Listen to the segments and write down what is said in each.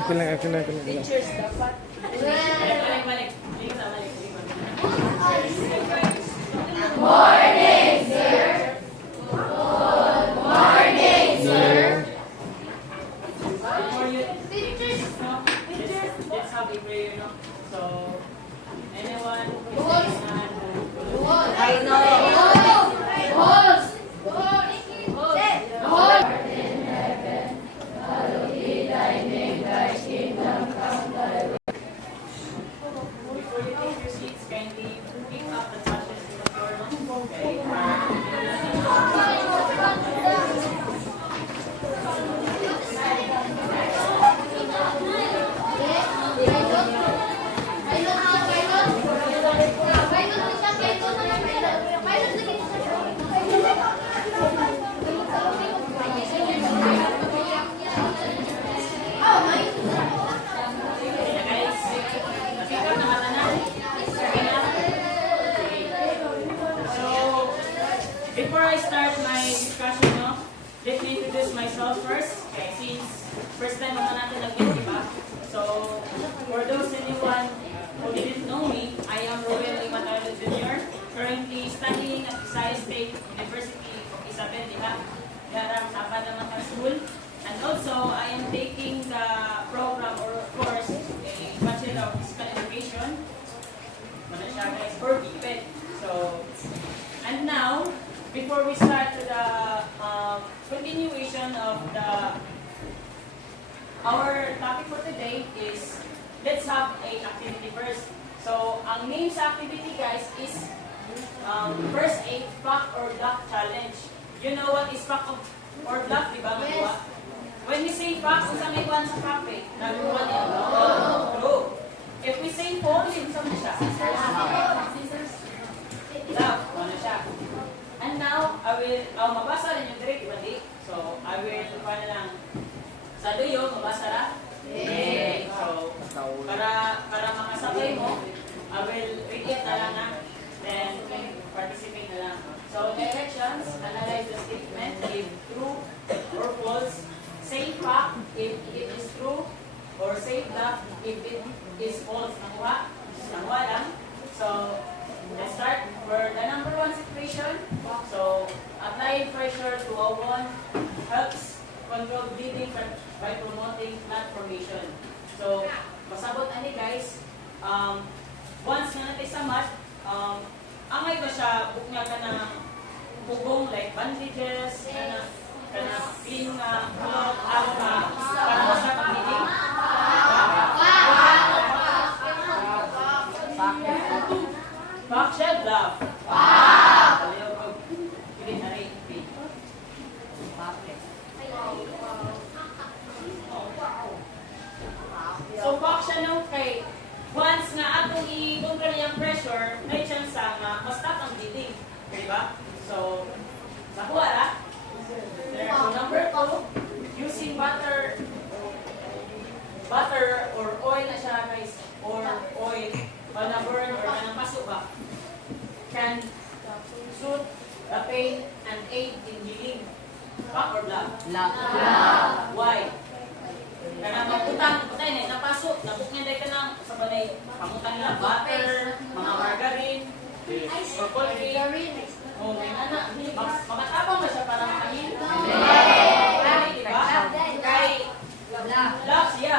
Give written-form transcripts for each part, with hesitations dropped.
Akin lang. Teachers dapat. Balik. Morning, sir. Good morning, sir. Teachers. That's how we pray, you know. So, anyone? I know. Hold. Before you take your seats, kindly pick up the touches to the floor. Okay. Before I start my discussion, no, let me introduce myself first. Okay, since first time naman natin nag-meet, diba? So, for those anyone who didn't know me, I am Royal Limatalo Jr., currently studying at Visayas State University of Isabel, diba? Garang Sabad Naman School. And also, I am taking the program or course, a Bachelor of Physical Education. Ano siya guys, for BPED. So, and now, before we start to the continuation of our topic for today is, let's have a activity first. So, ang name sa activity guys is first aid fact or bluff challenge. You know what is fact or bluff, di ba? Yes. When we say fact, kung saan may iwan sa fact eh, nagawa niya. True. If we say false, saan siya? Bluff. Ano siya? And now, I will, mabasa rin yung direct, hindi? So, I will, paano lang, sa duyo, mabasa na? Yeah. So, para makasabay mo, I will read it na lang na, then participate na lang. So, directions, analyze the statement, if true or false, say fact if it is true, or say bluff if it is false. Nakuha lang. So, let's start for the number one situation. So, applying pressure to a wound helps control bleeding by promoting blood formation. So, masabot ani guys, once na natin sa mat, angay ba siya, buknya ka ng bugong like bandages, kana clean nga cloth, para sa bleeding. Fact siya, bluff. Wow! So, fact siya nung kay once na atong i-control yung pressure, may chance nga ma-stop ang bleeding. Okay ba? So, nakuha na? So, number 2, using butter or oil na siya guys, or oil, na-burn or na-paso ba, can soothe the pain and aid in healing. Fact or bluff? Bluff. Why? Kaya magputang, putay na, napasok, nabuknya dahil ka ng sa balay, pangutang nila, butter, mga margarine, or poultry. O, may anak, makatabang ba siya para makahin? Hindi, diba? Kay, bluff siya.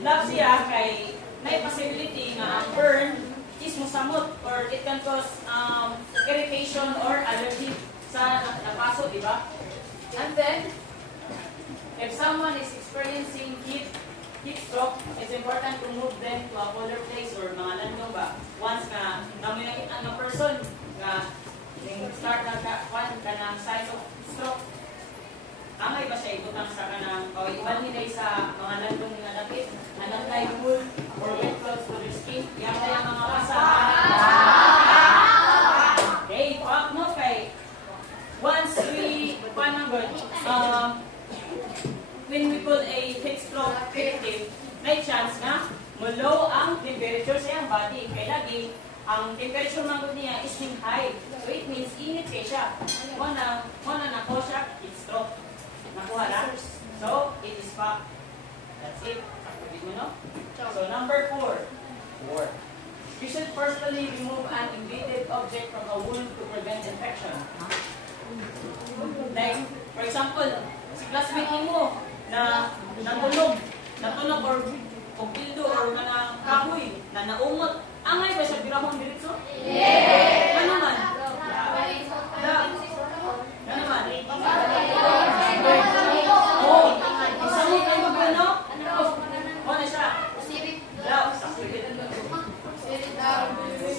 Bluff siya kay may possibility nga ang burn is musamot or it can cause irritation or allergy sa napaso, di ba? And then, if someone is experiencing heat stroke, it's important to move them to a colder place or mga landong ba? Once na namin nakita ng person nga start na kanang signs of stroke, amay ba siya ibutang sa kanang o iwan nila sa mga landong nga lapit, anong like wool or wet clothes to their skin, yan na yung mga basa. Okay, fuck no kay once we when we put a heat stroke victim, may chance na mulow ang temperature sa iyang body. Kaya lagi, ang temperature man niya is high. So it means init kay siya. Mo na ko siya, it's stroke. Nakuha na? So, it is fact. That's it. Sakutin mo, no? So, number 4. You should personally remove an invaded object from a wound to prevent infection. Like, for example, si classmate mo na natunog or pildo or na kahoy, na naumot, angay ba siya birahon diretso? Yes! Ano man? Ano man? Oh, isamot kayo magano? Ano na siya?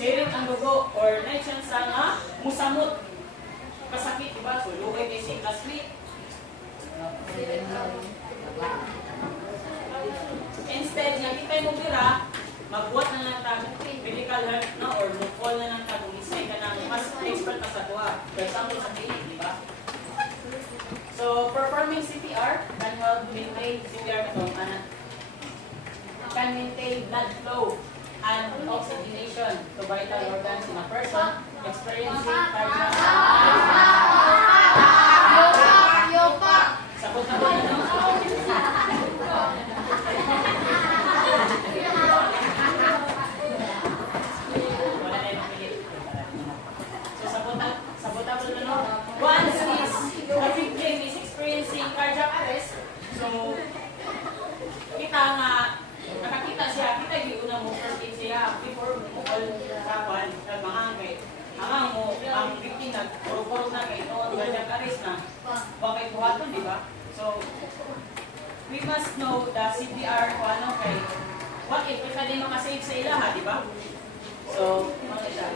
Sirit ang dugo or na chance nga musamot. Kasakit, diba? So, luhay kayo si classmate. Instead, nakita mo bira, magbuhat na lang tayo medical help na or mag-call na lang tayo kung isay ka ng mas expert ka sa tuwa. For example, sa clinic, di ba? So, performing CPR can help maintain CPR can maintain blood flow and oxygenation to vital organs in a person experiencing cardiac Sabot na ba no? Wala na yung pilit. So, sabot na ba no? Once the victim is experiencing cardiac arrest, so, nakakita siya, kita yung una mo first aid siya before mo call sa kwan, sa mga angkay. Ang victim nag-puro-puro na kay noon, cardiac arrest na, bakit buhaton, di ba? So, we must know the CPR kung ano kay, what if kita din makasave sa ilaha, di ba? So, ano siya?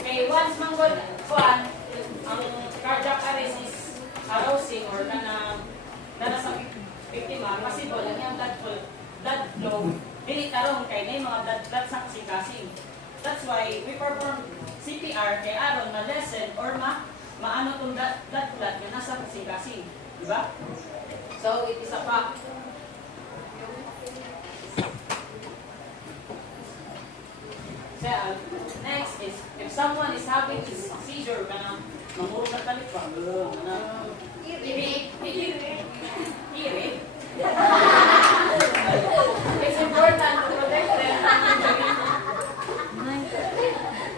Okay, once manggod kwan, ang cardiac arrest is arousing or nasa biktima, possible lang yung blood flow, dili tarong kay na yung mga blood sa kasing-kasing. That's why we perform CPR kay aron ma-lessen or maano tong blood na nasa kasing-kasing. Diba? So, it is a fact. So, next is, if someone is having a seizure, kanang mamurong na talit pa, Hirit. It's important to protect them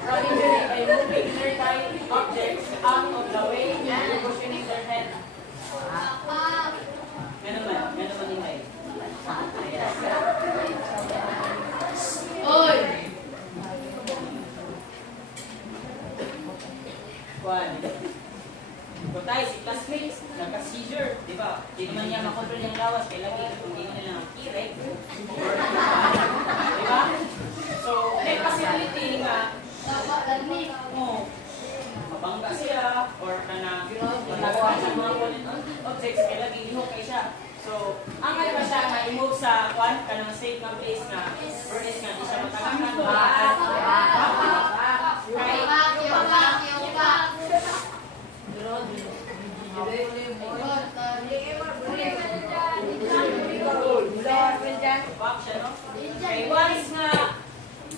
from injury by moving inertile objects out of the way and cushioning their head. Ganun hintay. Oy! Kuan. Kung tayo, si classmates, nagka-seizure, di ba? Di naman niya makontrol yung lawas, kaya lagi kung di nila nakakirek. Di ba? So, may possibility nga, mabangga siya, or matagawa sa mga objects, kaya lagi hinukay siya. So, ang kaya ba siya nga i-move sa kwan, kanang safe na place na, or is nga, di siya matagakan, Okay, once nga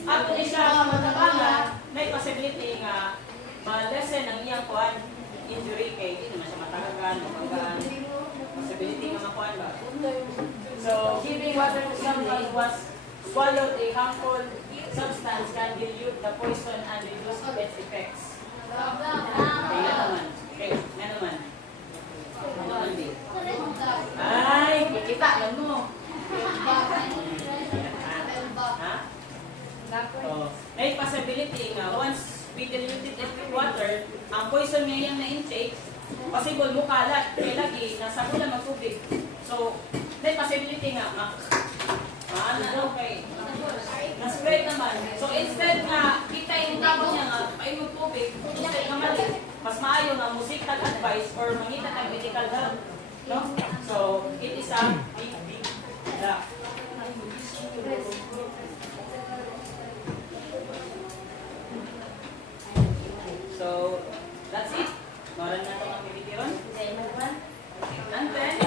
ato ni siya matabangan, may possibility nga ma-lessen ang iyang kuan injury kay di naman siya matagagan, mabanggaan. Possibility nga makuan ba? So, giving water to someone who was swallowed a harmful substance can dilute the poison and reduce its effects. Okay, yan naman. Okay, yan naman. Ano naman din? Ay, kikita lang mo. Ha? Oh, may possibility nga once we diluted it with water, ang poison ngayang na-intake, possible mo kalat, kaya lagi nasa kula magtubig. So, may possibility nga na-spread naman. So, instead nga kita yung tabo niya nga, paimog tubig, instead nga mali, mas maayo nga musik tag-advice or mangita tag-medical help. No? So, it is a big So, that's it. Maran na itong activity ron. And then,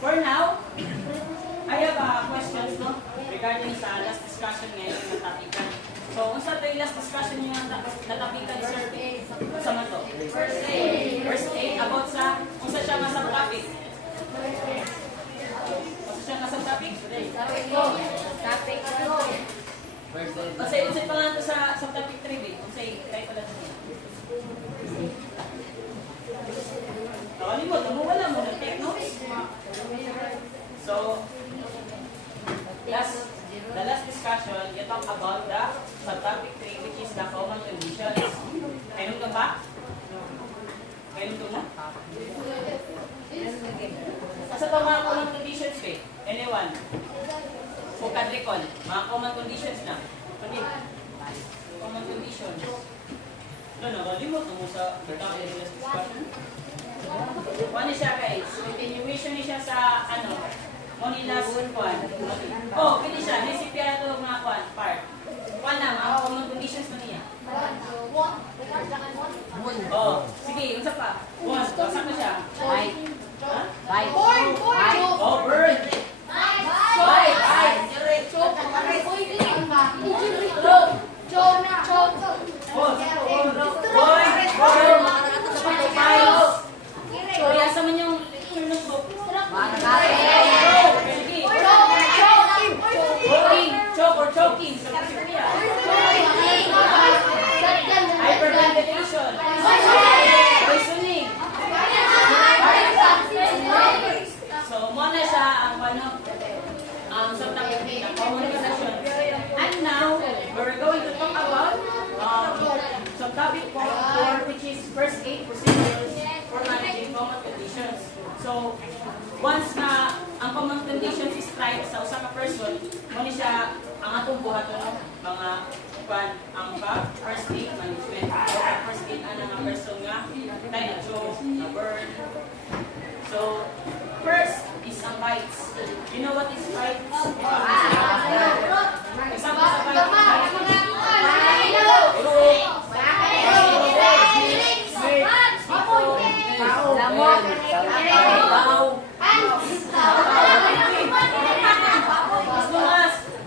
for now, I have questions no regarding sa last discussion ngayon ng topic. So, nabasa niyo yung natapikan ni Sir sa mato? Verse 8 about sa kung sa siya nga sa topic. Kung siya nga sa topic? Kasi unsay pa nga to sa topic 3 eh. Unsay try pala to. Tawali mo, wala mo na take notes. So, the last discussion, you talk about the subtopic 3, which is the common conditions. Kainom ka ba? Kainom ka mo? Asa ito mga common conditions ba? Anyone? O kadrikon, mga common conditions na. Common conditions. Nakalimot mo sa last discussion. Ano siya guys? Continuation niya siya sa Monila's kwan. Oh, pwede siya. Nisipya ito mga kwan, part. Kwan na, mga common conditions na niya. Oh, sige, unsa pa? One, basa mo siya. Bite. Ha? Bite. Oh, bird. Bite. Kaya sa man yung notebook. Choking. Sabi siya. Hyperventilation. Poisoning. So, muna siya ang subtopic ng communication. And now, we're going to talk about subtopic 4, which is first aid procedures for managing common conditions. So, once na ang common conditions is tried sa usa ka person, muna siya ang atong buhaton mga ang first aid management. So, first aid ana nga person nga tayo na joke, na burn. So, first is ang bites. You know what is bites? Example sa bites.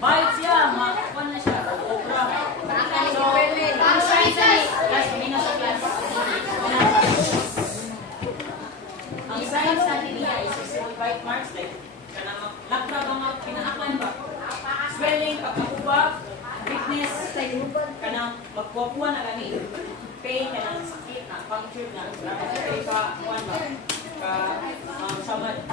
Bites siya, makukuha na siya. Obra. So, ang signs sa class. Ang signs sa niya is bite marks like kanang lakra ba nga pinaakan ba? Swelling, pagkakubag, weakness, kanang magkuha na gani. Pain, kanang sakit na, puncture na. Kaya kuwan ba? Samad.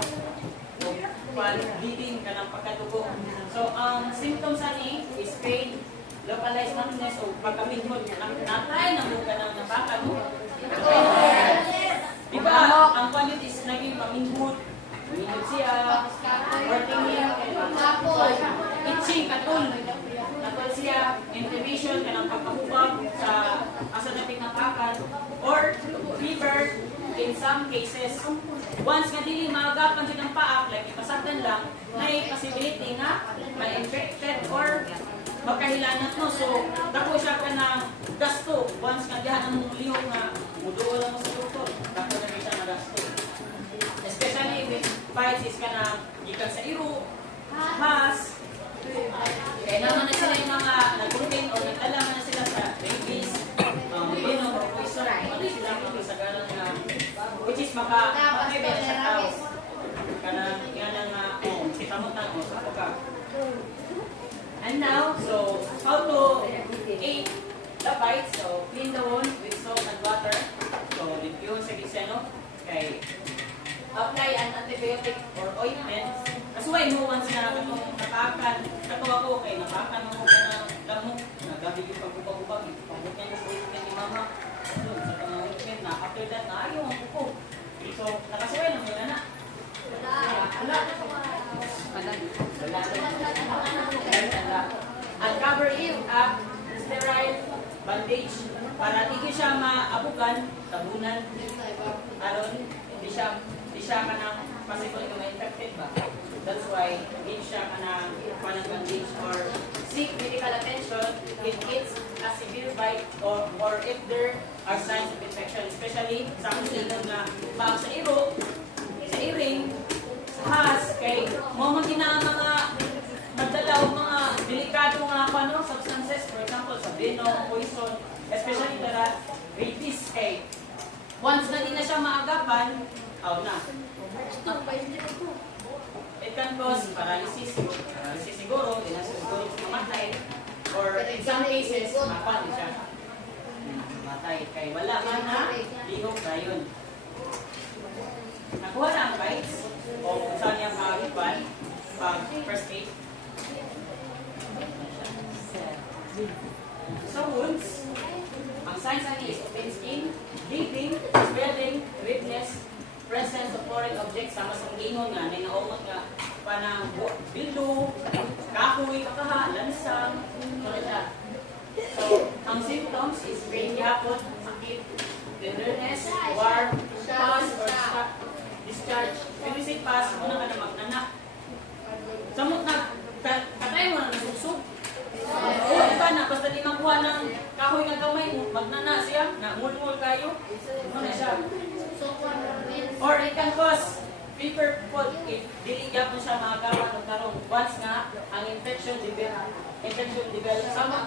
Bleeding ka ng pagkatugo. So, ang symptoms ani is pain, localized numbness, o pagkamidhod. Natry na mo ka ng nabakan mo. Diba, ang quality is naging pamindhod. Pamindhod siya, working niya, so, itching, katul. Katul siya, inflammation ka ng pagkahubag sa asadating nabakan, or fever. In some cases, once nga dili maagapan siya ng paak, like ipasagdan lang, may possibility nga ma-infected or magkahilanat mo. So, dako siya ka ng gasto. Once nga dihan ang lihok nga, muduol lang mo sa doktor, dako na rin siya na gasto. Especially with bites ka na gikan sa iro, mas, kaya naman na sila yung mga nag-routine o nagdala na sila sa rabies, venom or poison, ano sila makisagalan nga, which is maka-prevent na siya tao. Kanang yan ang kitamutan mo sa pagka. And now, so, how to aid the bite. So, clean the wound with salt and water. So, review sa giseno. Okay. Apply an antibiotic or ointment. Kasuway mo once na katong nakakan. Kato ako, kay nakakan mo ka ng lamok. Nagabi yung pagkubag-ubag. Pagkubag niya sa ointment ni mama. So, sa tamang ointment na. After that, na ayaw ang kuko. So, nakasuway na mo na. And cover it up sterile bandage para di siya maabugan, tabunan, aron di siya kanang possible na ma-infected ba. That's why di siya kanang bandage or seek medical attention if it's a severe bite or if there are signs of infection, especially sa kung na bang sa iro, sa iring, has kay mo magina mga magdalaw mga delikado nga substances, for example sa venom, poison, especially the rabies kay once na di na siya maagapan, aw na. It can cause paralysis siguro, di na siguro mamatay, or in some cases, mapan siya. Matay, kay wala man na lihok gayon. Nakuha na ang bites, o kung saan niya maagipan, pag first aid. Sa wounds, ang signs ani is open skin, bleeding, swelling, redness, presence of foreign objects sama sa gingon nga naumot nga panang bildo, kahoy, kakaha, lansang, ano siya. So, ang symptoms is pain gihapon, sakit, tenderness, warm, pus or discharge. When we say pus, muna ka na magnanak. Samot na, katay mo na nasugsug. Oo, iba na, basta di makuha ng kahoy nga gamay, magnana siya, na mulmul kayo. Ano na siya? Or it can cause fever pod if dili gyapon siya makagawa ng karong once nga ang infection develop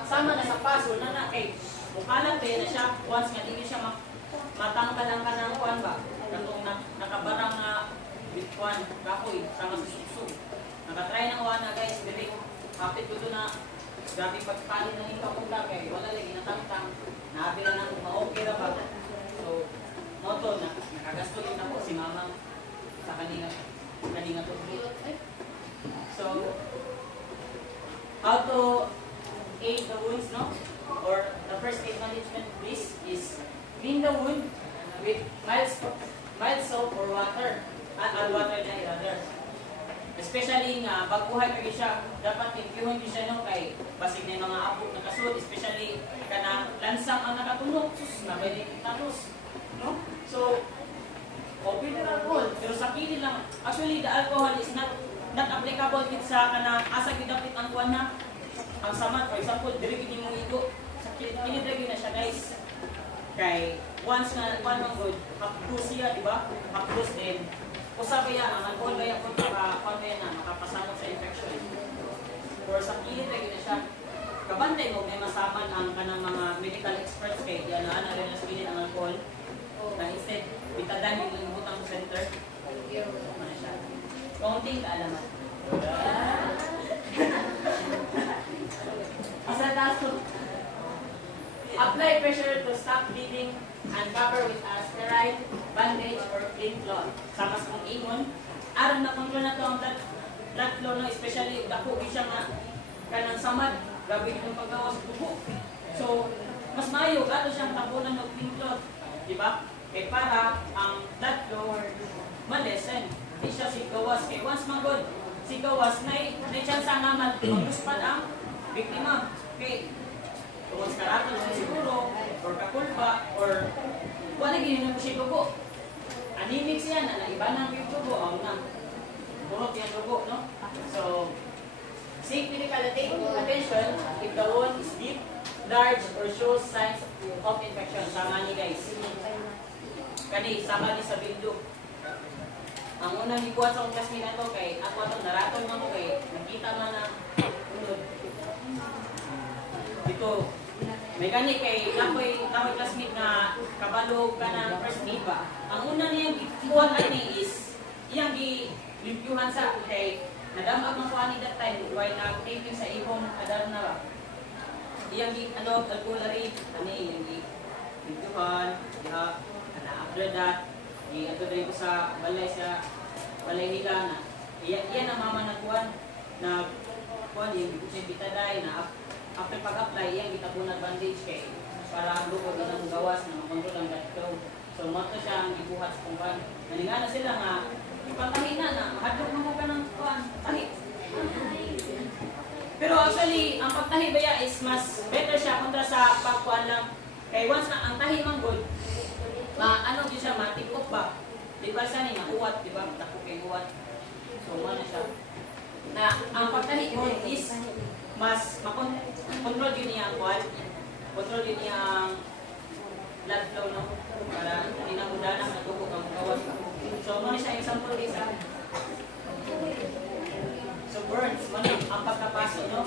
sama na sa paso na na kay mukalat na siya once nga dili siya matangkad ang kanang kuan ba katong nakabarang nga bitkuan kahoy sama sa sugsug. Nakatry na ko na guys dili kapit ko na grabe pagpalit na ikaw kung kay wala lagi natangtang naabi na nang ma-okay ra ba. So moto na nakagasto din ako si mama sa kanina to. So how to aid the wounds, no? Or the first aid management please is clean the wound with mild soap or water and water na rather. Especially nga pagbuhay kayo siya, dapat timpyuhon niyo siya no kay basig na yung mga abot na kasud, especially kanang lansang ang nakatunog, sus na pwede tatos, no? So okay na alcohol, pero sa kini lang. Actually, the alcohol is not applicable with sa kanang asa gidapit ang kuan na ang samat. For example, diri gid mo igo. Sa kini diri na siya guys. Kay once na kuan man good, hapdos siya, di ba? Hapdos din. Usa kaya ang alcohol kaya kun kuan kaya na makapasamot sa infection. Or sa kini diri na siya. Kabantay mo may masaman ang kanang mga medical experts kay diyan na rin sa kini ang alcohol. Na instead, bitadan yung butang sa center. Ano siya? Kaunting kaalaman. Asa taas to? Apply pressure to stop bleeding and cover with a sterile bandage or clean cloth. Sama sa kong ingon. Aron na kontrol na to ang blood flow, no? Especially, dako siya nga kanang samad. Gawin itong paggawas dugo. So, mas mayo, ato siyang tapunan ng clean cloth. Diba? Kaya para ang blood flow malesen, di siya sigawas. Kaya once magod, sigawas, na chance nga magluspad ang biktima. Kaya once karato na siguro, or kakulpa, or wala gininom siya dugo. Anemic siya na iba ng yung dugo, ang na. Purot yung dugo, no? So, seek medical attention if the wound is deep, large, or shows signs of infection. Sama ni guys. Kani, sama ni sa bildo. Ang unang ikuha sa akong classmate na to kay ako itong naratol mo ko kay nakita man na unod. Dito, may gani kay nakoy classmate na kabalog ka ng first aid ba. Ang una niyang ikuha ani is iyang gi-limpyuhan sa kay nadamag man ko ani that time while nag-taping sa ibong adar na ba. Iyang alcoholary ani iyang gi-limpyuhan, after that, ato rin ko sa balay nila na iyan ang mama na kuwan na kuwan yung bitaday na after pag-apply, iyan gitabunan bandage kay para ang dugo din ang gawas na makontrol ang blood flow. So, mato siya ang ibuhat sa kuwan. Naningana sila nga, ipatahi na, mahadlok mo ka ng kuwan, tahi. Pero actually, ang pagtahi baya is mas better siya kontra sa pagkuhan lang. Kay once na ang tahi man good, ano din siya, matipok ba? Di ba siya ni mauwat, di ba? Tako kay uwat. So, ano siya? Na, ang pagtahi mo is mas makontrol yun niya ang kuwan. Control yun niya ang blood flow, no? Para hindi na mula na matubog ang gawas. So, ano siya yung sample isa? So, burns, ano ang pagkapaso, no?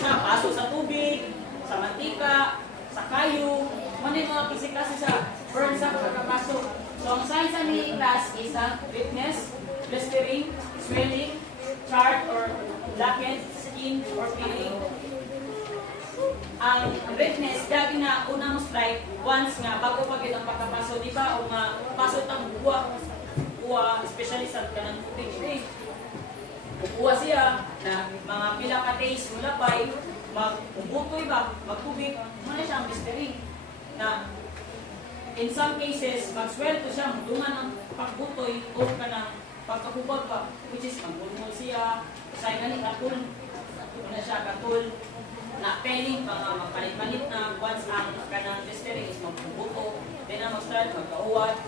sa paso sa tubig, sa mantika, sa kayo, ano yung mga kasi sa burn sa pagkakaso. So, ang signs ni class is redness, blistering, swelling, charred or blackened skin or peeling. Ang redness, dati na una mo strike, once nga, bago pag ang pagkapaso, di ba? O mapasot ang buwa, especially sa kanang tubig. Buwa siya na mga pila ka days mula pa, magbutoy ba, magtubig, muna siyang blistering. Na in some cases, mag-swell to siya, magdungan ang pagbutoy o ka ng pagkakubag pa, which is magbulmul siya, say ganit katul, na siya katul, na pelling, mga magpalit-palit na, once ang kanang blistering is magbubuto, then na mag-start, magkauwat,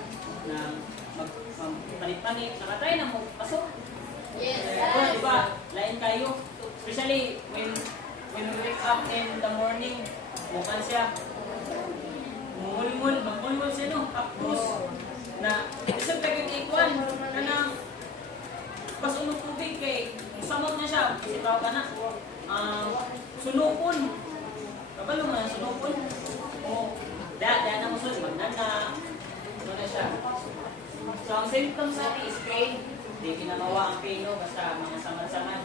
na magpalit-palit, nakatry na mo, pasok. Yes, Diba, lain tayo, especially when we wake up in the morning, mukan siya, magmulmul siya no, tapos na isang pag-ikuan na ng pasunong tubig kay samot na siya, isitaw ka na, sunupon, kabalo nga sunupon, o dahil na mo sunod, magnana, ano na siya. So ang symptoms natin is pain, hindi kinamawa ang pain, no? Basta mga samad-samad,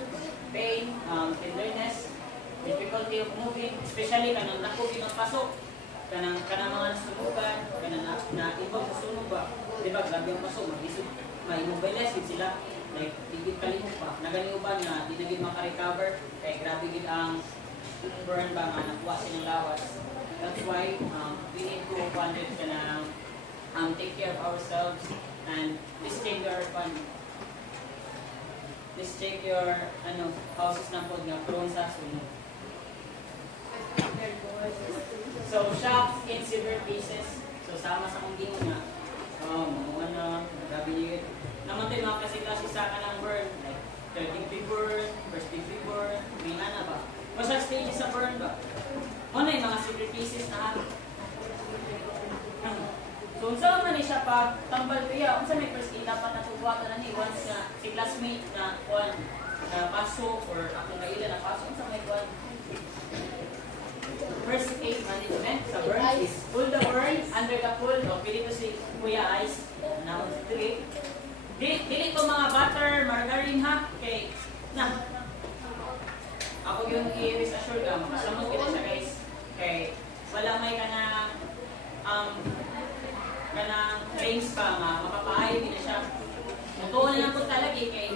pain, tenderness, difficulty of moving, especially kanang nakubin ang pasok, kanang mga nasunugan, kanang na ibang sunog ba, di ba, grabe ang pasok, mag-isog, may immobilize yun sila, like, tigit kalimot pa, naganiuban na, di na gid makarecover, kaya grabe gid ang burn ba nga, nakuha silang lawas. That's why, we need to funded kanang, take care of ourselves, and please take your fund. Please check your houses na po nga prone sa sunog. So, shocks in severe cases. So, sama sa kong gingon nga. Mga na, grabe niyo. Naman tayo mga kasi sa ka ng burn. Like, 30 fever, first fever, may na ba? Basta stages sa burn ba? Ano yung mga severe cases na so, unsa man ni siya pag tambal riya, unsa may first aid dapat natubuhatan na ni once na si classmate na kuan na paso or ako na ila na paso, unsa may kuan? First aid management sa burn is pull the burn under the pool, o pili to si Kuya Ice na unsa dili ko mga butter, margarine ha, kay na ako yung i-reassure ka, makasamot kita siya guys, kay wala may kanang claims pa nga, makapaayo din na siya. Mutuon na lang po talaga kay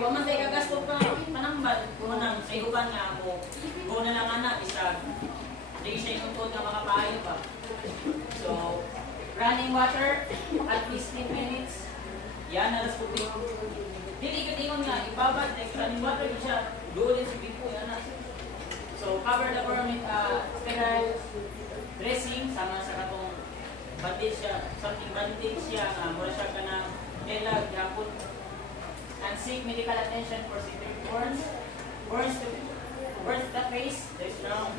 waman tayo kagasto pa panambal, kung nang sa iuban nga ako, kung na lang anak, isa, hindi siya inuntod na makapaayo pa. So, running water, at least 10 minutes, yan, alas po din. Dili ka tingon nga, ibabad, like running water, yun siya, doon din si Bipo, yan na. So, cover the burn with sterile dressing, sama sa katong bandage siya, something bandage siya, mula siya ka na elag, yapon. And seek medical attention for severe burns, burns that face, there's no,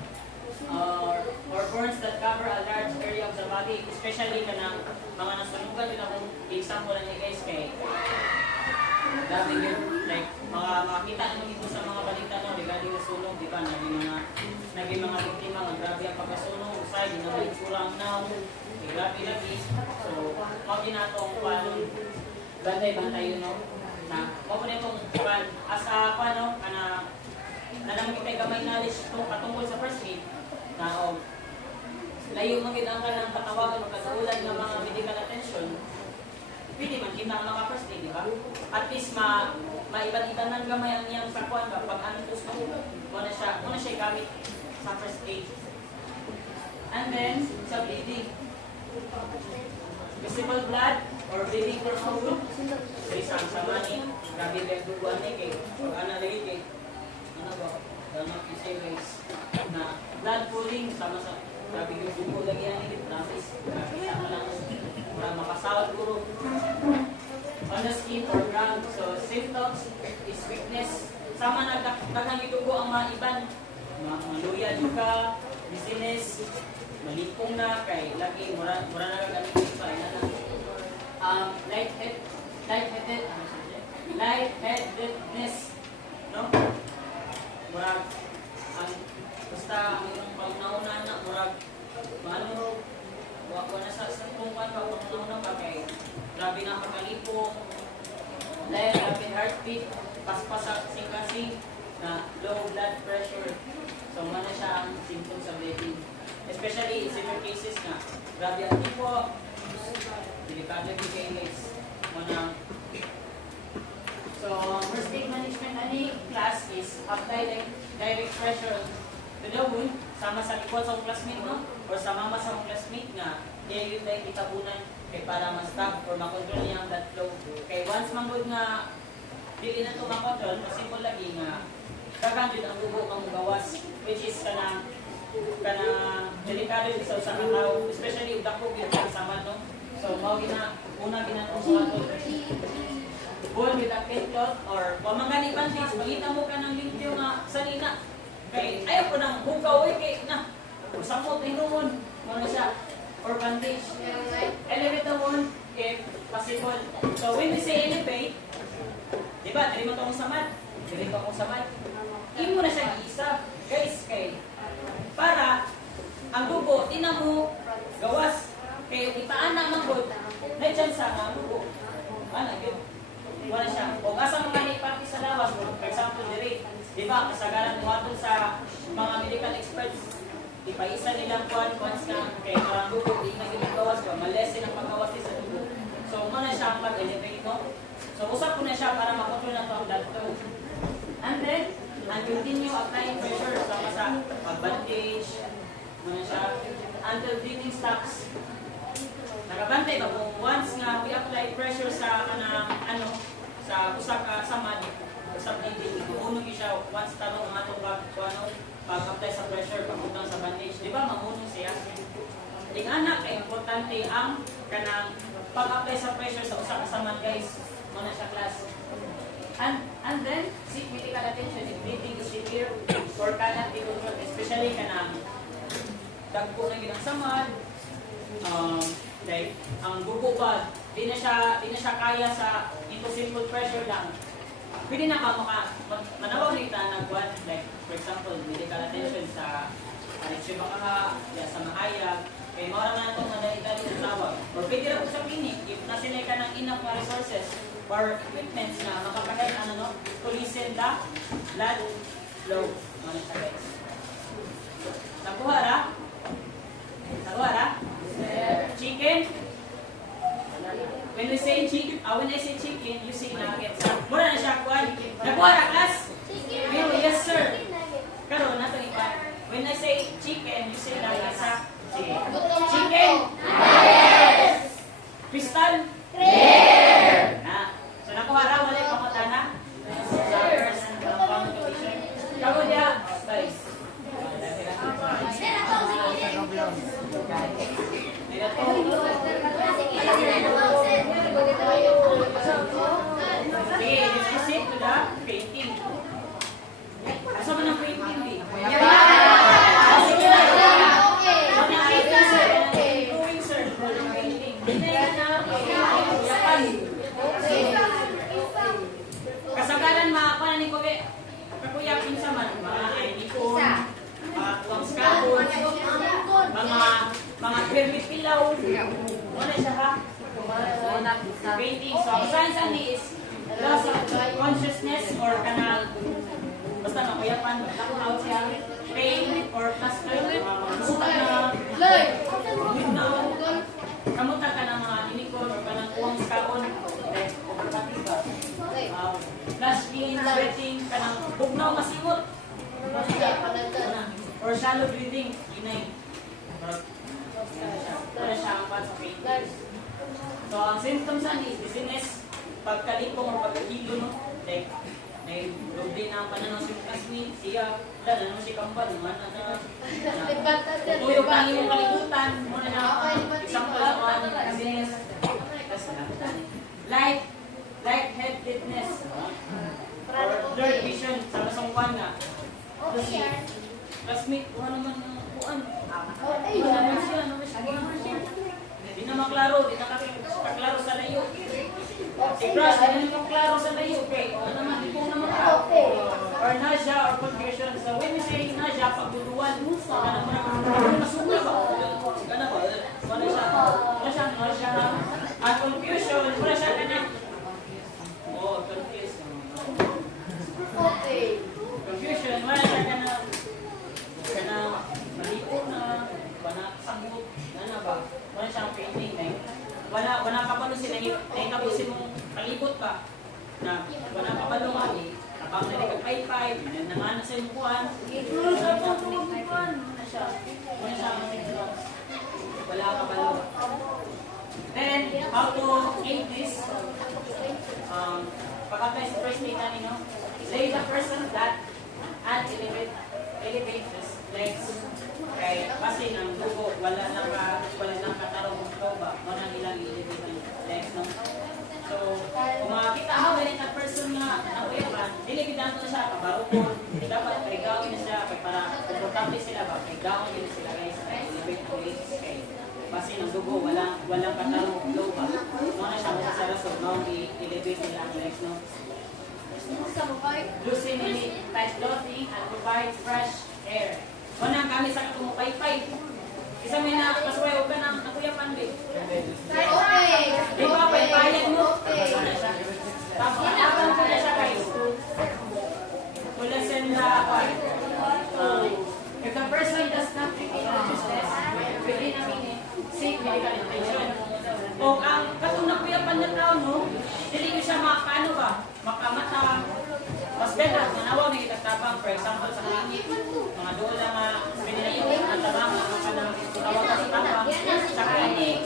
or burns that cover a large area of the body, especially ka ng mga nasunugan, yun akong example na niya guys, kay dati yun, like, makakita naman dito sa mga balita no, regarding na sunog, di ba, naging mga biktima, ang grabe ang pagkasunog, usay, di naman kurang na, grabe lagi. So, pag ginatong paano, bantay-bantay yun, no? Na, mao na itong asa paano, na nalang kita gamay knowledge itong patungkol sa first aid, na layo magiging ka ng katawagan o kasaulan ng mga medical attention, pwede man kita ang mga first aid, di ba? At least maiban-iban ng gamay ang iyang sakuan ba, pag antos mo, muna siya gamit sa first aid. And then, sa bleeding. Visible blood or bleeding from a wound. So, isang samani, grabe lang duguan ni kay, ana lagi kay, ano ba, danak isay guys, na blood pooling, sama sa, grabe yung dugo lagi yan ni, trafis, grabe sama lang, para makasawat guro. On the skin or ground, so symptoms is weakness, sama nagdaghang dugo ang mga iban, maluya juga, dizziness, malipong na kay lagi mura na gamitin pa lightheadedness, no? Mura basta ang iyong pagnauna na, murag, maano, wala sa kung pa pagnauna pa kay, grabe na pagkalipong, dahil grabe heartbeat, paspas sa kasing na low blood pressure. So, mana siya ang symptoms sa bleeding. Especially in severe cases na grabe ang tipo, delikado yung cases. Manang so, first aid management ani class is apply direct pressure to the wound sama sa likod sa classmate no or sa mama sa classmate nga iya yun dahil itabunan kay para ma-stop or makontrol niya ang blood flow. Kay once manggod nga dili na ito makontrol, possible lagi nga daghang jud ang dugo kang gawas which is kanang delikado yun sa usa ka tawo especially ug dako gyud ang sama no. So mao una ginatong sa ato ball with a pet cloth or pamangani bandage, pangita mo ka ng limpyo nga salina. Kay ayaw ko nang hugaw kay na samot hinumon mo na siya or bandage. Elevate the wound if possible. So when we say elevate, di ba, dili mo itong samad, dili mo akong samad. Imo na siya iisa, guys, kay para ang dugo, tinan mo gawas kay ipaana manggod na dyan sa ang dugo. Ano yun? Wala siya. O asa mga ipati sa lawas, for example, diri, di ba, kasagaran mo sa mga medical experts, ipaisa nilang kuhan na kay parang dugo, di na ginagawas ba, malesin ang paggawas sa dugo. So, muna siya ang mag-elevate, no? So, usap ko na siya para makontrol na ito ang blood flow. And then, and continue applying pressure sa pag-bandage, muna siya, until breathing stops. Nakabantay ba kung once nga we apply pressure sa sa usak samad sa bleeding iuunog siya once tanong ang atong pag-apply sa pressure pagutang sa bandage di ba mamunong siya ingana kay importante ang kanang pag-apply sa pressure sa usak samad guys muna siya class and then seek medical attention if bleeding is severe or cannot be controlled especially kanang dagko na ginang samad like, ang bubo ba, di na siya kaya sa into simple pressure lang. Pwede na manawag nita nagbuhat, like, for example, medical attention sa anesthesia sa mahayag, kaya mawala na itong madali-dali na tawag. Or pwede rin po sa clinic, if nasinay ka ng enough na resources or equipments na makapagay to listen the blood flow. Ano siya guys? Nakuha ra? Chicken. When I say chicken, you say nuggets. Mura na siya kuan. Nakuha ra class? Yes sir. Pero nato iba. When I say chicken, you say nuggets ha. Chicken. Nuggets. Crystal. Clear. So nakuha ra wala pa matana. Kamu dia. Guys. Okay, let's proceed to the painting. Asa man ang painting di? Sige na. Drawing sir. Kasagaran mga panan ni Kobe. Kakuya pinsa man mga ipon, mga tuwang skabon, mga permit pilaw. Wala siya ha? Painting. So, ang science is loss of consciousness or kanal. Basta nakuyapan. Nakuhaw siya. Pain or plaster. Kamuta ka ng mga inikon or kanang kuwang skabon. Flash skin, sweating, kanang bugnaw masimot. Or shallow breathing. Inay. Wala siya ang pan sa painting. So, ang symptoms is dizziness, pagkalipong o pagkahilo, no? Like, nag-doble na ang pananaw si classmate, siya, wala na naman si Kambal, naman na tuyok na ang iyong kalibutan, muna na example sa dizziness, lightheadedness, or blurred vision, sa masangkuan nga. Kasi, classmate, kuha naman ng kuan. Kuha naman siya, kuha naman siya. Di na maklaro, di na kaklaro sa layo. Si Crush, di na maklaro sa layo. Okay, ano naman, di po naman ka. Or nausea or confusion. So when we say nausea, siya pagbuluan. Kana mo na masukla ba? Kana ba? Wala siya. Ang confusion, wala siya kana. Oh, confused. Okay. Confusion, wala siya kana. Kana malipo na, wala sagot. Ano ba? Wala siyang painting eh. Wala pa pa sila nahitapusin mong kalibot pa. Na wala pa pa nga eh. Kapag nalikag pay-pay, nanangana sa yung kuhan. Wala ka pa lang. Then, how to aid this? Pagkatay sa first data ninyo, lay the person that and elevate his legs. Okay, kasi ng dugo, wala nang katarong ito ba? Wala nilang i-elevate ang legs, no? So, kung makakita mo ganit ang person na nakuyapan, diligidan ko siya, kabarukon, dapat paigawin na siya, para komportable sila ba? Paigawin nila sila guys, elevate ang legs. Okay. Kasi ng dugo, walang katarong low ba? Mga siya kung sa rason, i-elevate nila ang legs, no? Loosen any tight clothing and provide fresh air. Unang kami sa katumupay-pay. Isa may na, masuway o ka ng nakuyapan, babe. Okay. Di ba, pay-payan mo? Okay. Ano siya? Tapos, nakakang ko na siya guys. Kulasin na, if the person does not repeat consciousness within a minute, seek medical attention. O ang katong nakuyapan na tao, no? Hindi ko siya makakano ba? Makamata. Mas better, manawag na itatapang, for example, sa mga dola nga, pwede na yung natabang, tawag ka sa tapang, sa clinic,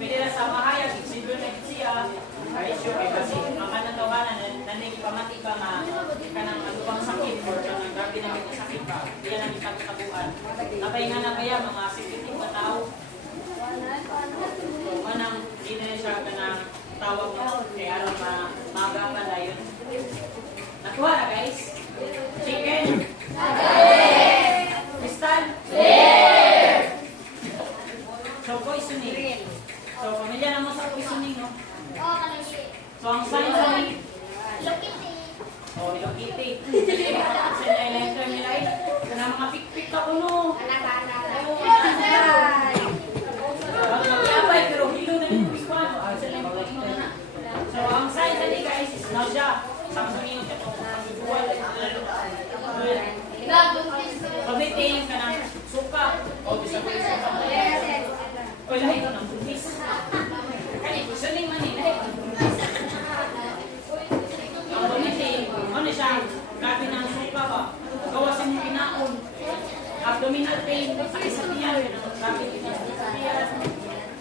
pwede na sa mahayag, siguro na siya, ay sure, kasi ang kanang tawanan, naning pamati ba nga, kanang anubang sakit, or kanang gabi na may sakit pa, hindi na namin katabuan. Napay nga na kaya, mga sensitive na tao, manang, hindi na siya kanang tawag mo, kaya alam magapan na yun. Nakuha na guys? Chicken? Crystal? So poisoning. So pamilya na mo sa poisoning, no? So ang sign sa ni oh, Hello Kitty. Sa nai-letter nila eh. Na mga pik-pik ka ko, no? Mag-iabay, pero hilo na yung kuswan. So ang sign sa ni guys is nausea. Samsungin siya ito. Pag-meeting ka ng suka. O, bisa ko yung suka. O, lahat ito ng bumis. Kaya, kusuning man eh. Lahat ng bumis. Ang pag-meeting, ano siya? Grabe ng suka ba? Gawasin mo pinaon. Abdominal pain. Sakit sa tiyan. Grabe din sa tiyan.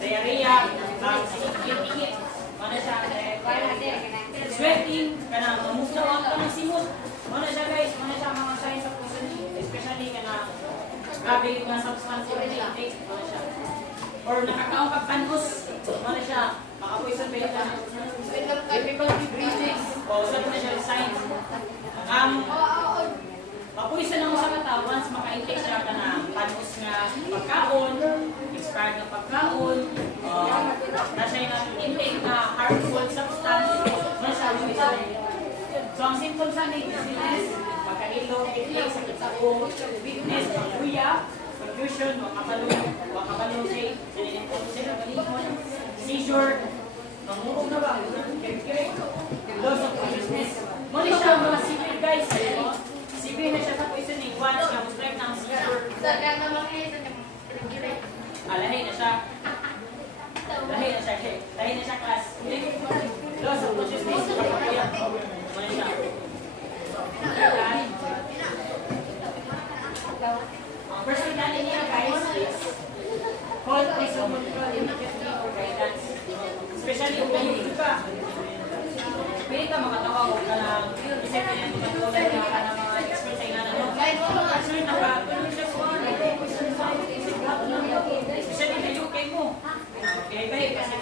Diarrhea. Sikit-ikit. Ano siya? Sweating, kanang mamugtawag ka ng simot. Ano siya guys, ano siya mga signs of poisoning, especially kanang grabe yung substance yung intake, ano siya. Or nakakaong pagpanus, ano siya, makapoison ba yun na difficulty breathing, o saan na siya signs. Mapoison lang mo sa kata, once maka-intake siya ka ng panus nga pagkaon, expired na pagkaon, na siya yung intake na harmful substance, so, ang symptoms sa dizziness, pagkailong, itlik, sakit sa buhok, weakness, pagkuya, confusion, wakabalong shape, seizure, mangurog na ba? Kirk-kirk, loss of consciousness. Muna siya mga severe guys. Severe na siya sa poisoning. Once siya, strike ng seizure. Lahi na siya. Lahi na siya class. Loss of consciousness, pagkuya. Muna siya. Ang first thing natin niya guys is call poison control immediately for guidance. Especially kung nahihig ka. Pwede ka makatawag ka ng isip ka ng tulad ka ng mga expert sa nga na sir, nakatulog siya po. Especially na UK mo. Okay, baik. Kasi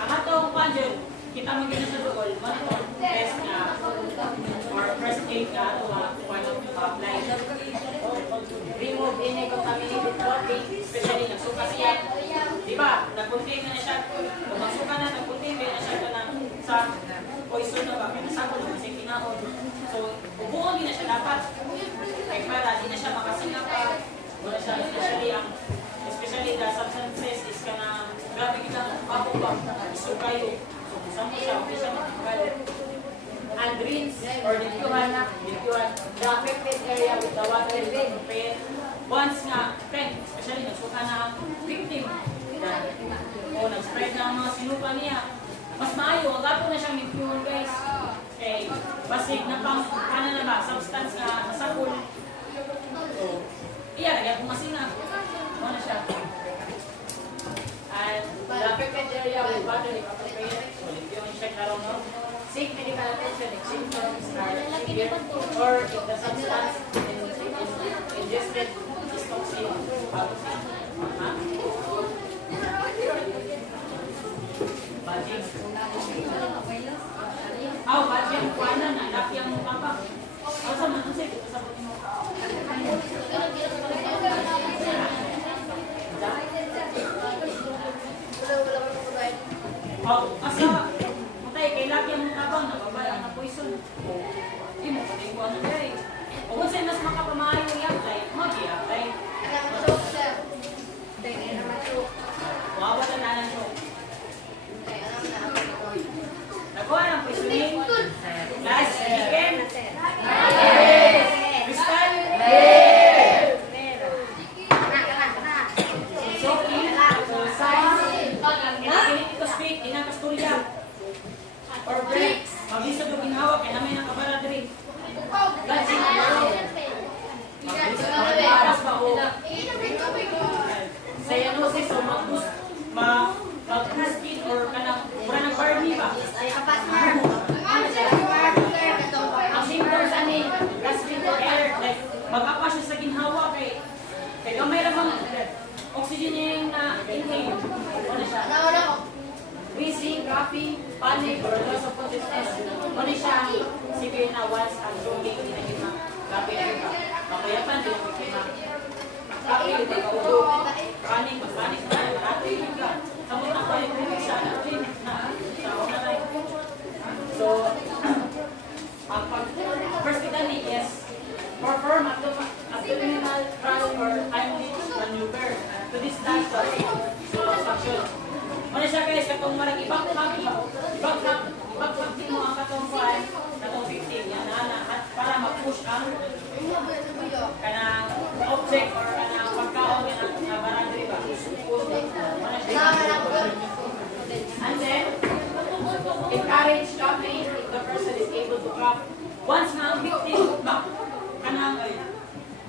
ang atong panjol, kita mo gina sa dugol, monitor, test na, or first aid na ito apply. Remove any contaminated clothing, especially nagsuka siya. Diba, nagpunting na siya. Kung nagsuka na, nagpunting na siya sa poison na ba, kaya nasako na kasi kinaon. the affected area with the water level. Pero once nga, especially nagsuka na ang victim, o nag-spread na ang mga sinuka niya, mas maayo, ang gato na siyang impure guys. Okay, basig na pang, na ba, substance na nasakol. So, iya, lagyan kung masina. Ano na siya? And the affected area with water is appropriate. So, if you check na rin, no? Seek medical attention if symptoms are severe or if the substance ingested is toxic. Badging. Badging. Kuana na. Laki ang mukha pa. Sa mga sige. Sabot mo. Asa, matay, kay laki ang mukha ba? Nababala na poison. Hindi mo pati ko ano dahil. O kung sa'yo mas makapamahay yung yaptay, mag-yaptay. Mawawala na nanan siya. Nakuha ng poisoning. Last, chicken. Crystal. Soaking. Size. Inakasturya. Or break. Mabisod yung ginhawa, kaya namin ang kabara diri. Lansing ang baro. Mabisod ang baras ba o. Cyanosis o mag-puskin or kanang mura ng Barbie ba? Ang symptoms ani, gastric air, like mag-apa siya sa ginhawa kay gamay lang oxygen niya yung na-inhale. Ano siya? Wheezing, coughing, panic, or loss of consciousness. Ano siya? Severe na once ang jogging, hinahima. Grabe na iba. Makayapan din yung hima. Coughing, pagkaulo. Panic, panic na. Marati yung ka. Samot na ko yung himig siya. Natin na. Sa una na yun. So, ang first kita ni is perform abdominal thrust or Heimlich maneuver to dislodge the obstruction. Ano siya guys, katong marang ibang-bag din mo ang katong kuhan, katong victim, yan na, para mag-push ang kanang object or kanang pagkaon yan ang barangay ba? Ano siya? And then, encourage coughing if the person is able to cough. Once na ang victim, kanang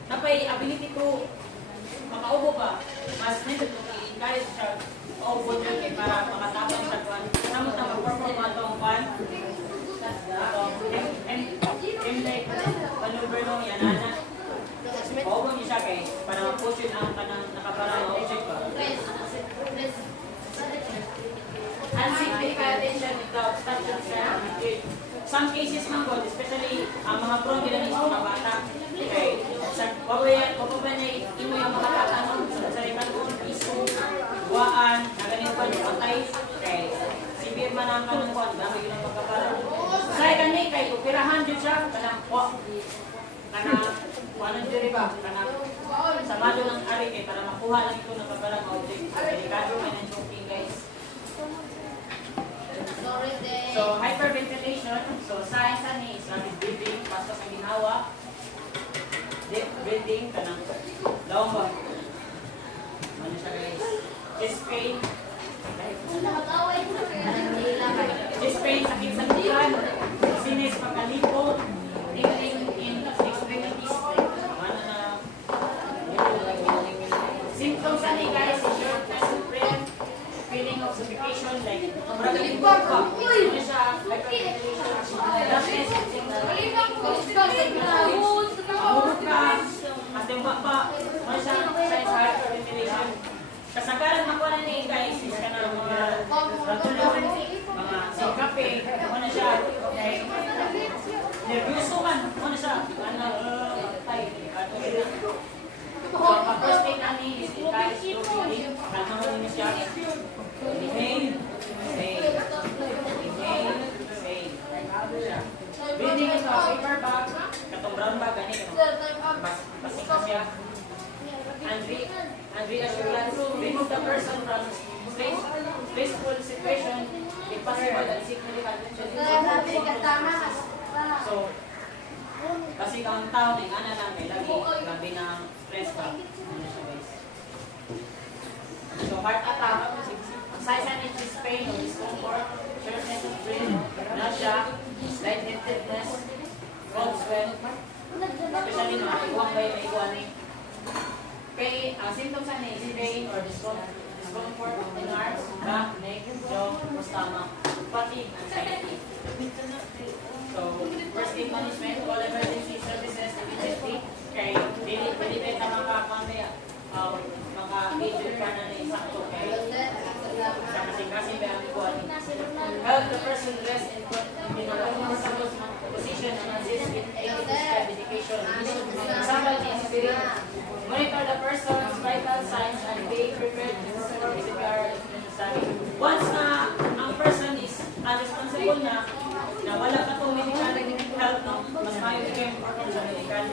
napay ability to makaubo pa, mas nito to i-encourage siya maubo dyan kay para makatapang sa kuhan. Samot na mag-perform mo itong kuhan. Like maneuver nung yan, anak. Maubo niya siya kay para mag-push yun ang kanang nakaparang object ba. And seek medical attention with the obstructions na some cases man God, especially ang mga prone nila ng mga bata. Okay, sa papayan niya imo yung mga tatanong sa ikalon, isu, buwaan, na ganyan pa yung patay. Okay, severe man ang kanong kuhan, dami yun ang pagkabala. Say kani kay operahan jud siya kanang kuhanan diri ba kanang samado ng ari kay para makuha lang ito ng kabalang object. Delikado man ang joking guys. So hyperventilation, so signs ani is rapid breathing, pasok ang ginawa. Deep breathing kanang long ba. Ano siya guys? Chest pain. Chest pain, sakit sa tiyan, sinis pagkalipot, tingling in extremities, ano na, symptoms ani guys, shortness of breath, feeling of suffocation, like, maraming pa, ano siya, hyperventilation, rashes, mahulog ka, matimba pa, ano siya, signs of hyperventilation. Kasagaran makuha na ni guys, is ka na mga ratulon, mga singkape, ano siya, okay, nervyoso man, ano siya, ano, tay, ato sila. So, pag-first thing na ni, is guys, breathing, kalmangon niyo siya, inhale, exhale, inhale, exhale. Breathing into a paper bag, katong brown bag, gani, katong basik na siya. And reassurance, remove the person from stressful situation, if possible, and seek medical attention. So, Kasi ang tao, may ana lang, may lagi, gabi ng stress ka. Ano siya guys? So, heart attack, size and is pain or discomfort, shortness of breath, nausea, lightheadedness, cold sweat, especially mga iguang ba yung iguaning. Pain, ang symptoms ani is pain or discomfort in arms, back, neck, jaw, or stomach, fatigue, anxiety. So, first aid management, all emergency services immediately. Kay, dili beta maka-agent ka na isakto kay sa kasing-kasing ba ang ikuan. Help the person rest in a comfortable position and assist with aid medication. Example is monitor the person's vital signs and be prepared to perform CPR if necessary. Once na ang person is responsible na wala ka itong medical help, no? Mas mayo kayo perform sa medical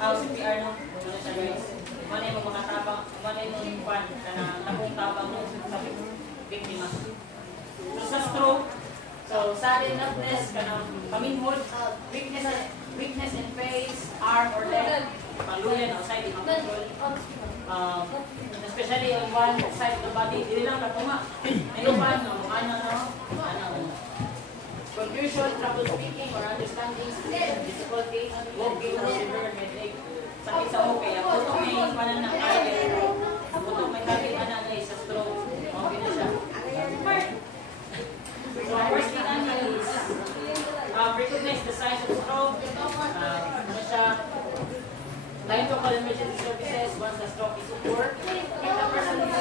CPR, no? Ano siya guys? Manay mo makatabang, manay mo yung pan, na tapong tabang mo sa biktima. So sa stroke, so suddenness, paminhod, weakness in face, arm or leg, pangluyan outside, di makontrol. Especially on one side of the body, hindi lang natunga. Ano pa, ano. Confusion, trouble speaking or understanding, difficulty, walking or severe headache. Sakit sa mo kaya putok may pananang kaya putok may kagit na guys sa stroke. Okay na siya. So first thing natin is recognize the signs of stroke. Ano siya? Time to call emergency services once the stroke is occurred. If the person is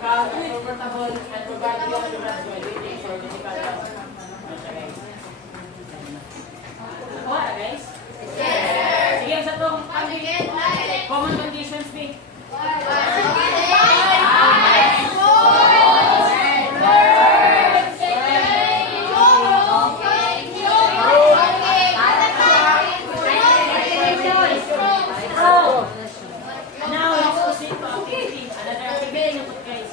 calm and comfortable and provide the assurance while waiting for medical help. Ano siya guys? Nakuha na guys? Sige, sa itong common conditions, B. Now, let's proceed to activity. Another activity na po, guys.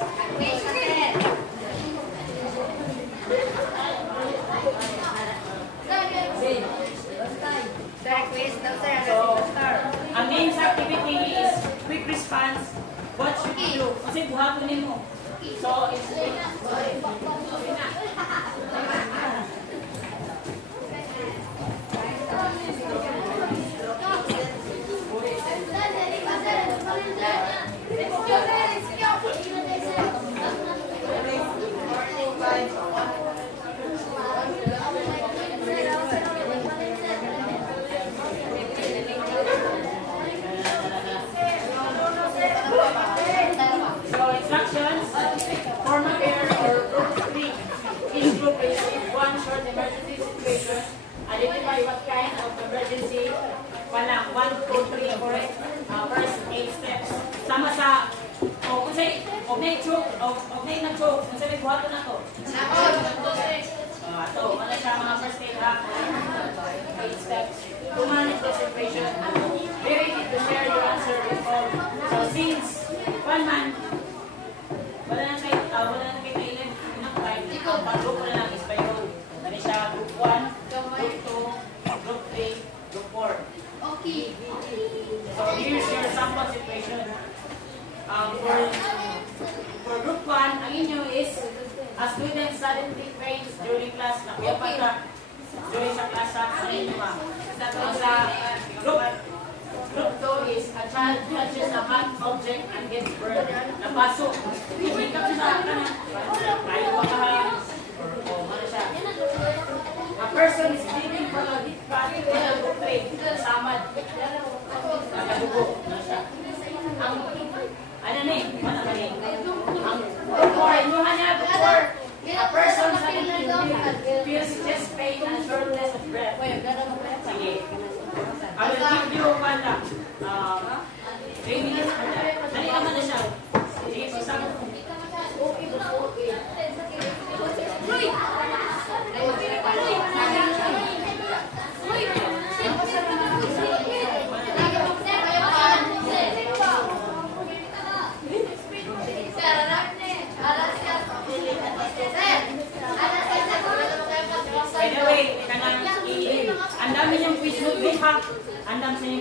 Ang main activity is quick response. What should you do? Kasi buhapunin mo. So, it's So, instructions, form a pair or group of three. Each group will receive one short emergency situation. Identify what kind of emergency. 1, 2, 3, correct? First 8 steps. Sama sa, kung say, huwag na yung nag-choke. Kung say, buhato na to. Ito, ano siya mga first aid ha? 8 steps. To manage the situation. Be ready to share your answer with all. So, since 1 man, wala na kay Taylor, ang pag-group na lang is by road. Ano siya, group 1, group 2, group 3, group 4. Okay. So here's your sample situation. For group 1, ang inyo is a student suddenly faints during class. Nakuyapan ka during sa class sa inyo ma. Sa group 2 is a child touches a hot object and gets burned. Napasok. Hindi ka sa na. Tayo ba ka? Ano siya? A person is bleeding from a hit cut in a group 3. Samad. Nakadugo. Ano siya? Ano na eh? Ano na eh? Ang group 4, inuhan niya group 4. A person suddenly feels chest pain and shortness of breath. Sige. I will give you 1 lang. 3 minutes pa na. Dali naman na siya. Sige, susama. Okay.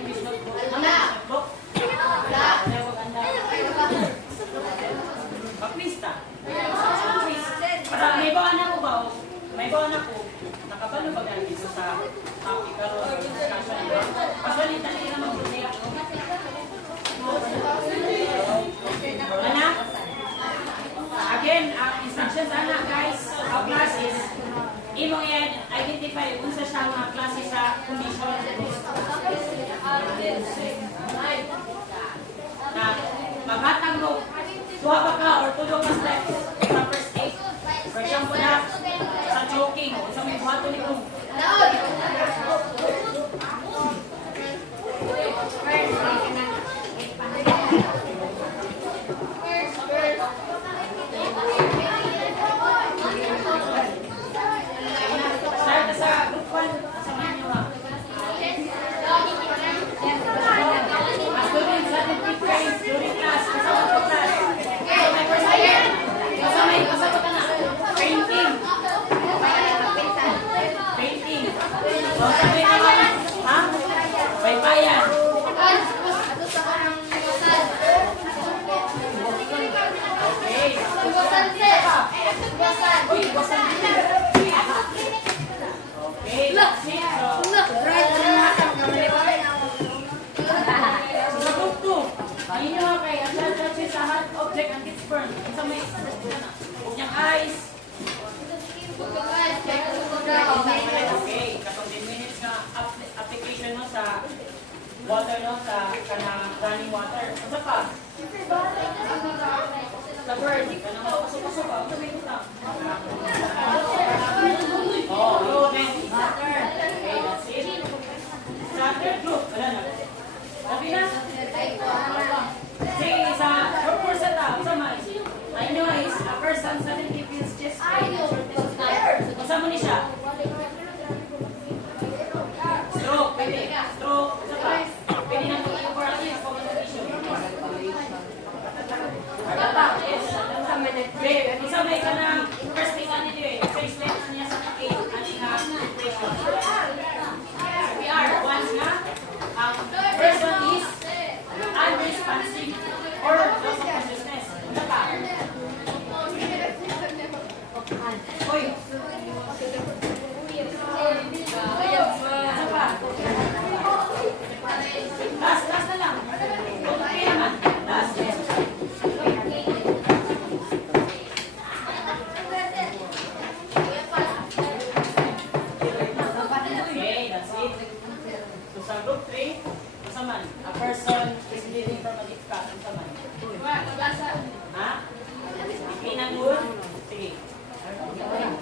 English notebook? Notebook? Wala ko ganda. Pag-pista. Para may bawaan ako ba? May bawaan ako. Nakabalo ba ganun dito sa topic karon discussion? Pasulit na nila naman po niya. Ana? Again, ang instructions ana guys, our classes, imong yan identify unsa siya mga klase sa condition. Na maghatag mo duha ba ka or tulo ka steps sa first aid. For example na sa choking, unsa may buhato ni kung start na sa group 1 sa mga ha. Students, let them keep trained during class. Kasama po class. So my first year, kasama ka na. Painting. Painting. O sabi ka na, ha? Baybayan. Okay. Uy, basan din. Okay. That's it. So, sa group 2, ayun nyo kay ang touches sa hard object and gets burned. Sa may huwag niyang eyes. Okay. Katong 10 minutes na application no sa water no sa kanang running water. Unsa pa? Sa burn. Kanang pasok-pasok pa. Unsa may utang? Oh, yun eh. Okay, that's it. Sa third group, wala na. Sabi na? Sige, sa purpose sa tao, sa man. I know is a person suddenly feels chest pain and shortness of breath. Kasama ni siya. Stroke, pwede. Stroke, sa pa. Pwede na ito yung for active communication. Attack, yes. Isa may ka na first thing ano niyo eh. Face left niya sa pain. Ano nga, depression. CPR, once nga, ang person is unresponsive or loss of consciousness. Ano pa? Hoy! Ano pa? Last na lang. Okay naman. Last, yes. Okay, that's it. So sa group 3, kasaman, a person is living from a deep cut. Kasaman. Ha? Pinangun? Sige.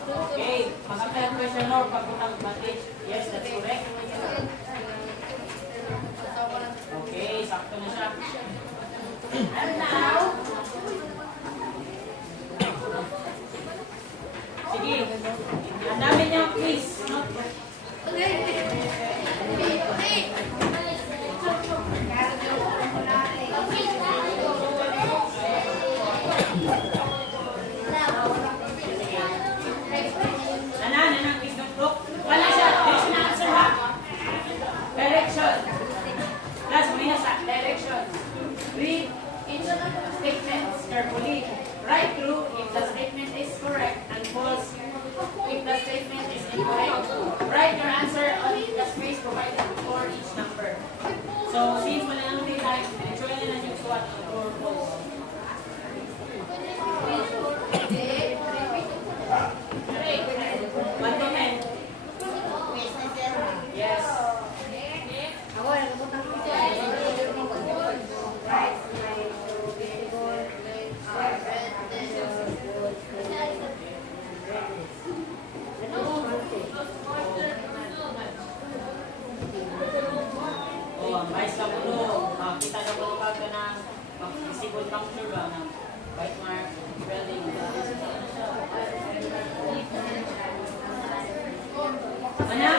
Okay. Mag-apply ang question or pagpunang advantage. Yes, that's correct. Okay, sakto na siya. And now, sige. Ang dami niyo, please. Nanang, please don't look. Wala siya. Direction na answer ha. Direction. Plus, may nasa direction. Read each statements carefully. Write through if the statement is correct and false if the statement is incorrect. Write your answer on the space provided before each number. So, since wala nang may time, diretso na lang yung suwat or false. One to 10. Yes. Oh, ang vice lang po. Makita na po ka ng visible puncture ba ng white mark, swelling. Ano?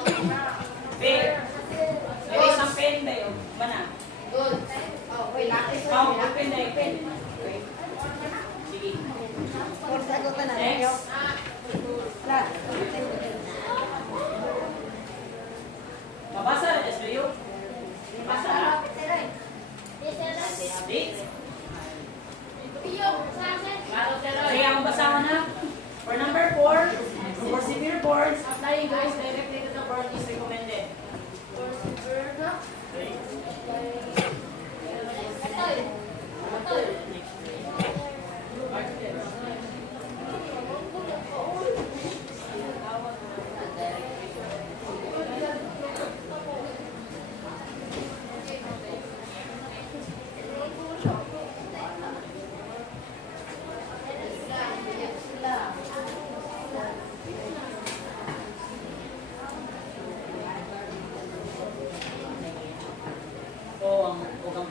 Okay na?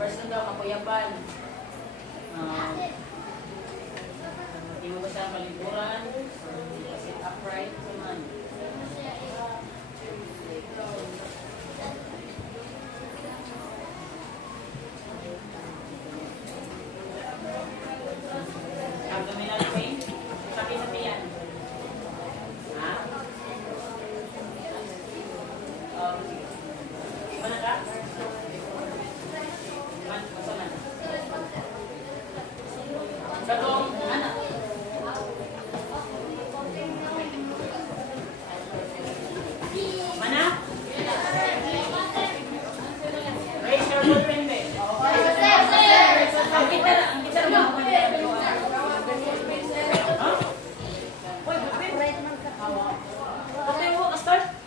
First na daw, kakuyapan. Hindi mo ba siya paliguran? Sit upright naman. Abdominal pain? Sabi yan. Ha? Mana ka? Masa man? Katong, anak. Mana? Raise your good pen, be. Ang kita na mga pwede. Ha? Uy, good pen. Pati mo, start.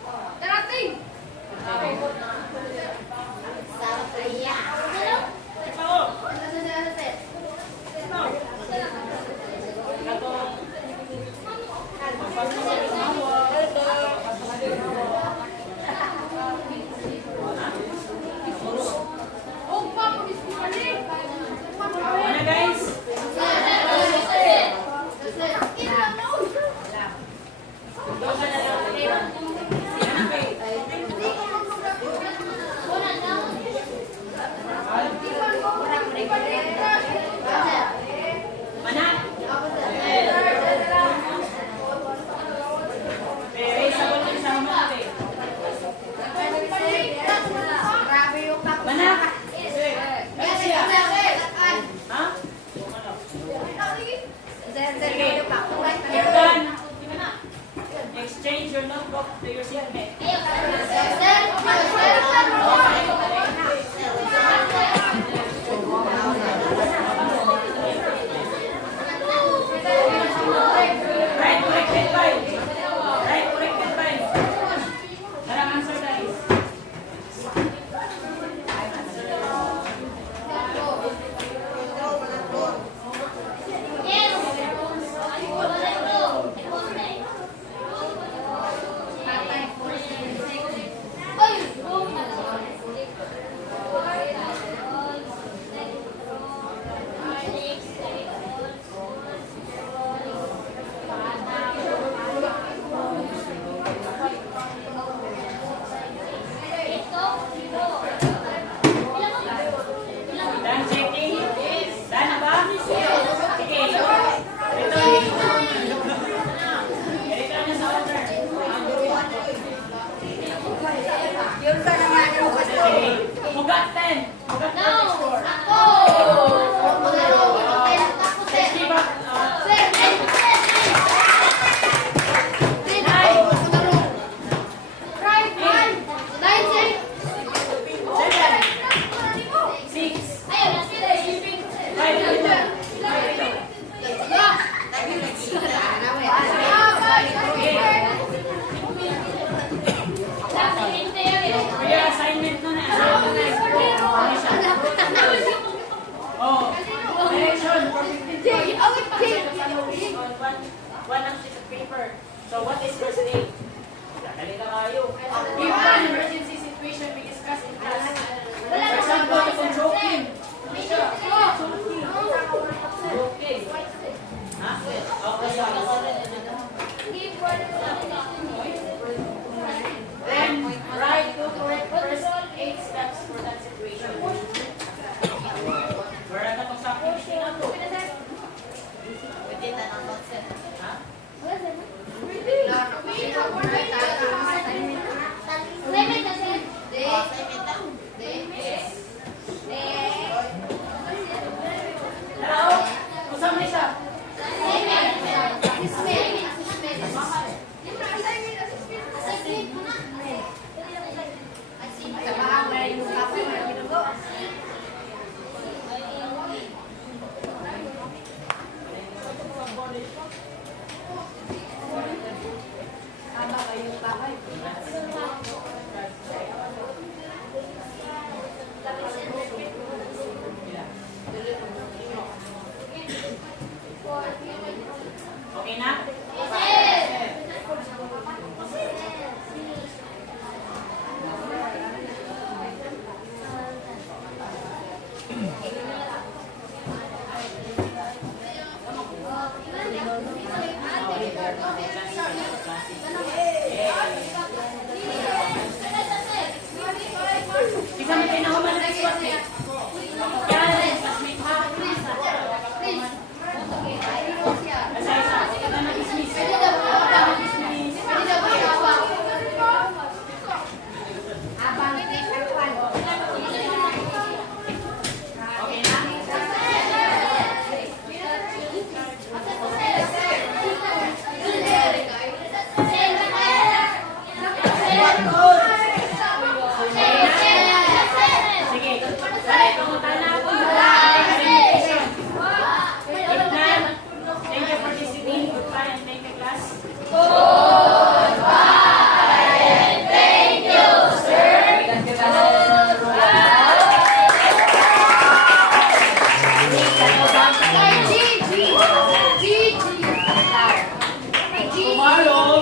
Ito. Ano guys? Doon ka na lang. Ano kayo? Mana? Raise sa button sa mga ate. Mana? Ha? Sige. You're done. Exchange your notebook to your seatmate. Right, corrected by. Right, corrected by. Darang answer guys. Done checking? Done na ba? Sige. Ito na sa order. Okay. Mugat 10. Mugat 10 score. Let's give up. Six. Kaya assignment na na. Oh, direction for 15 points. One sheet of paper. So what is first aid?